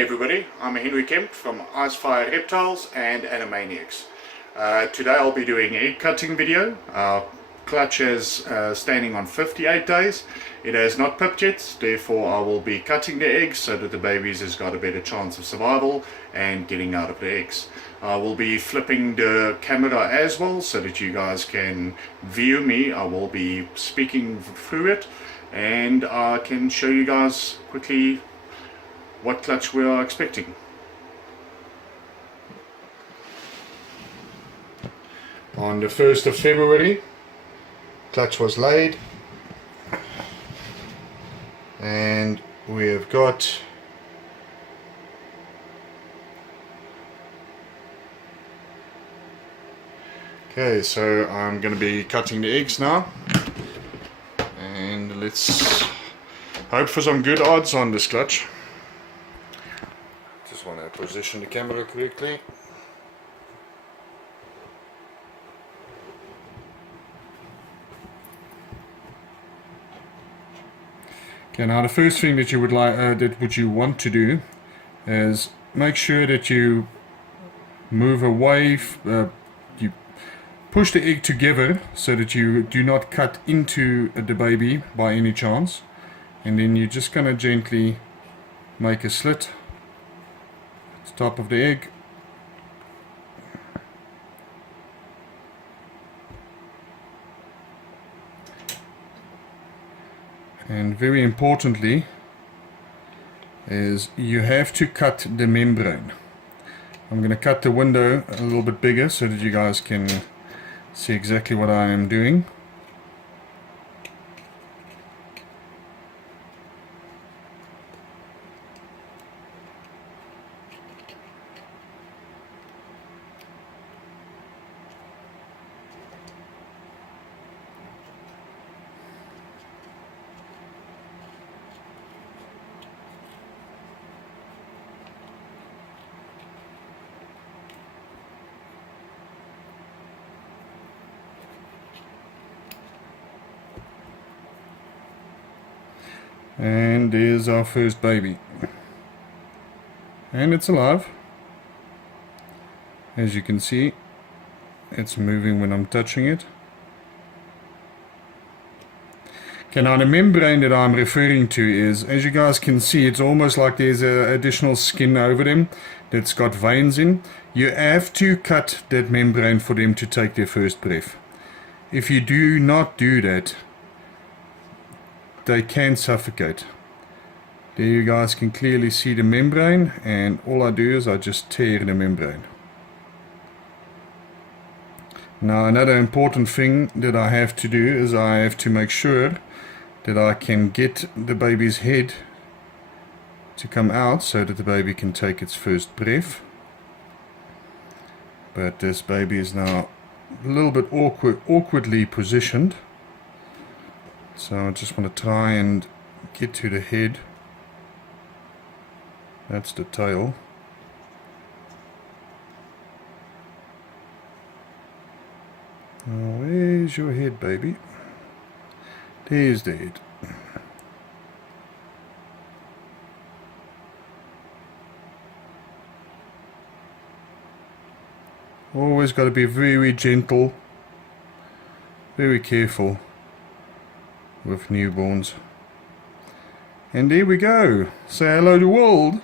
G'day everybody, I'm Henry Kemp from Icefire Reptiles and Animaniacs. Today I'll be doing an egg cutting video. Our clutch is standing on 58 days. It has not pipped yet, therefore I will be cutting the eggs so that the babies has got a better chance of survival and getting out of the eggs. I will be flipping the camera as well so that you guys can view me. I will be speaking through it and I can show you guys quickly what clutch we are expecting. On the 1st of February, clutch was laid and we have got okay, so I'm going to be cutting the eggs now and let's hope for some good odds on this clutch. Just want to position the camera correctly. Okay, now the first thing that you would want to do is make sure that you move away, you push the egg together so that you do not cut into the baby by any chance, and then you're just going to gently make a slit at the top of the egg. And very importantly is you have to cut the membrane. I'm going to cut the window a little bit bigger so that you guys can see exactly what I am doing. And there's our first baby, and it's alive. As you can see, it's moving when I'm touching it. Okay, now the membrane that I'm referring to is, as you guys can see, it's almost like there's additional skin over them that's got veins in. You have to cut that membrane for them to take their first breath. If you do not do that, they can suffocate. There you guys can clearly see the membrane, and all I do is I just tear the membrane. Now another important thing that I have to do is I have to make sure that I can get the baby's head to come out so that the baby can take its first breath. But this baby is now a little bit awkwardly positioned. So I just want to try and get to the head. That's the tail. Now, where's your head, baby? There's the head. Always got to be very gentle, very careful with newborns. And there we go. Say hello to the world.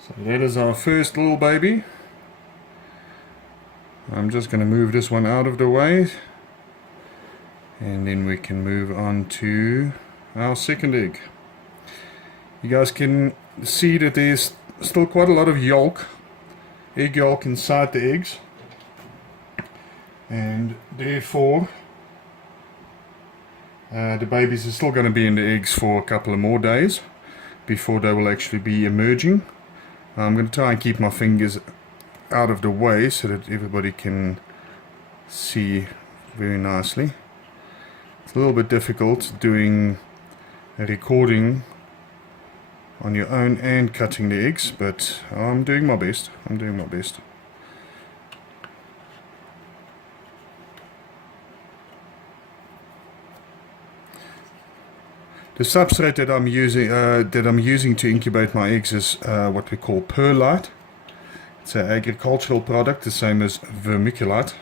So that is our first little baby. I'm just going to move this one out of the way, and then we can move on to our second egg. You guys can see that there's still quite a lot of egg yolk inside the eggs, and therefore the babies are still going to be in the eggs for a couple of more days before they will actually be emerging. I'm going to try and keep my fingers out of the way so that everybody can see very nicely. It's a little bit difficult doing a recording on your own and cutting the eggs, but I'm doing my best. The substrate that I'm using to incubate my eggs is what we call perlite. It's an agricultural product, the same as vermiculite.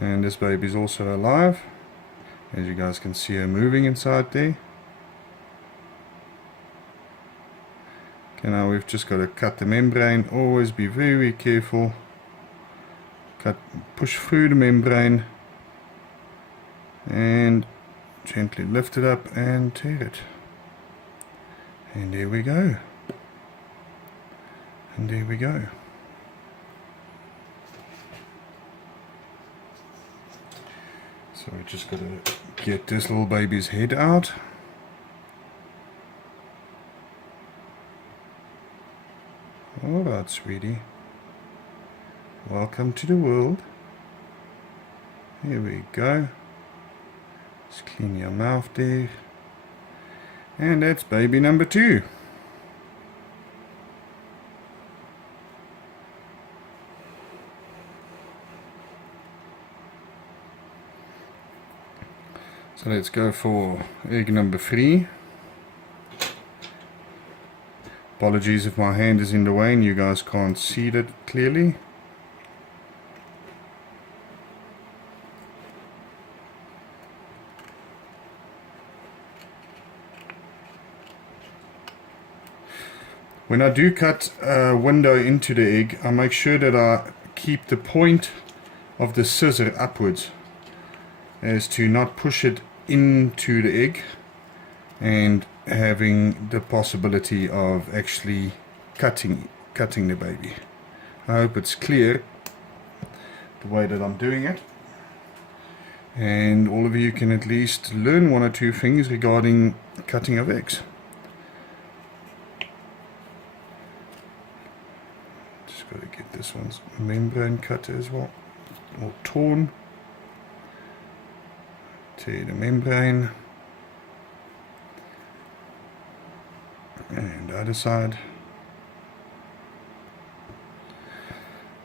And this baby's also alive. As you guys can see her moving inside there. Okay, now we've just got to cut the membrane. Always be very careful. Push through the membrane and gently lift it up and tear it. And there we go. And there we go. So we just got to get this little baby's head out. Alright, sweetie. Welcome to the world. Here we go. Just clean your mouth there. And that's baby number 2. So let's go for egg number 3. Apologies if my hand is in the way and you guys can't see that clearly. When I do cut a window into the egg, I make sure that I keep the point of the scissor upwards, as to not push it into the egg and having the possibility of actually cutting the baby. I hope it's clear the way that I'm doing it, and all of you can at least learn 1 or 2 things regarding cutting of eggs. Just got to get this one's membrane cut as well, or torn. Tear the membrane, and the other side.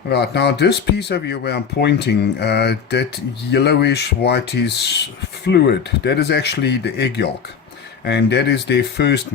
Right, now this piece over here where I'm pointing, that yellowish whitish fluid, that is actually the egg yolk, and that is their first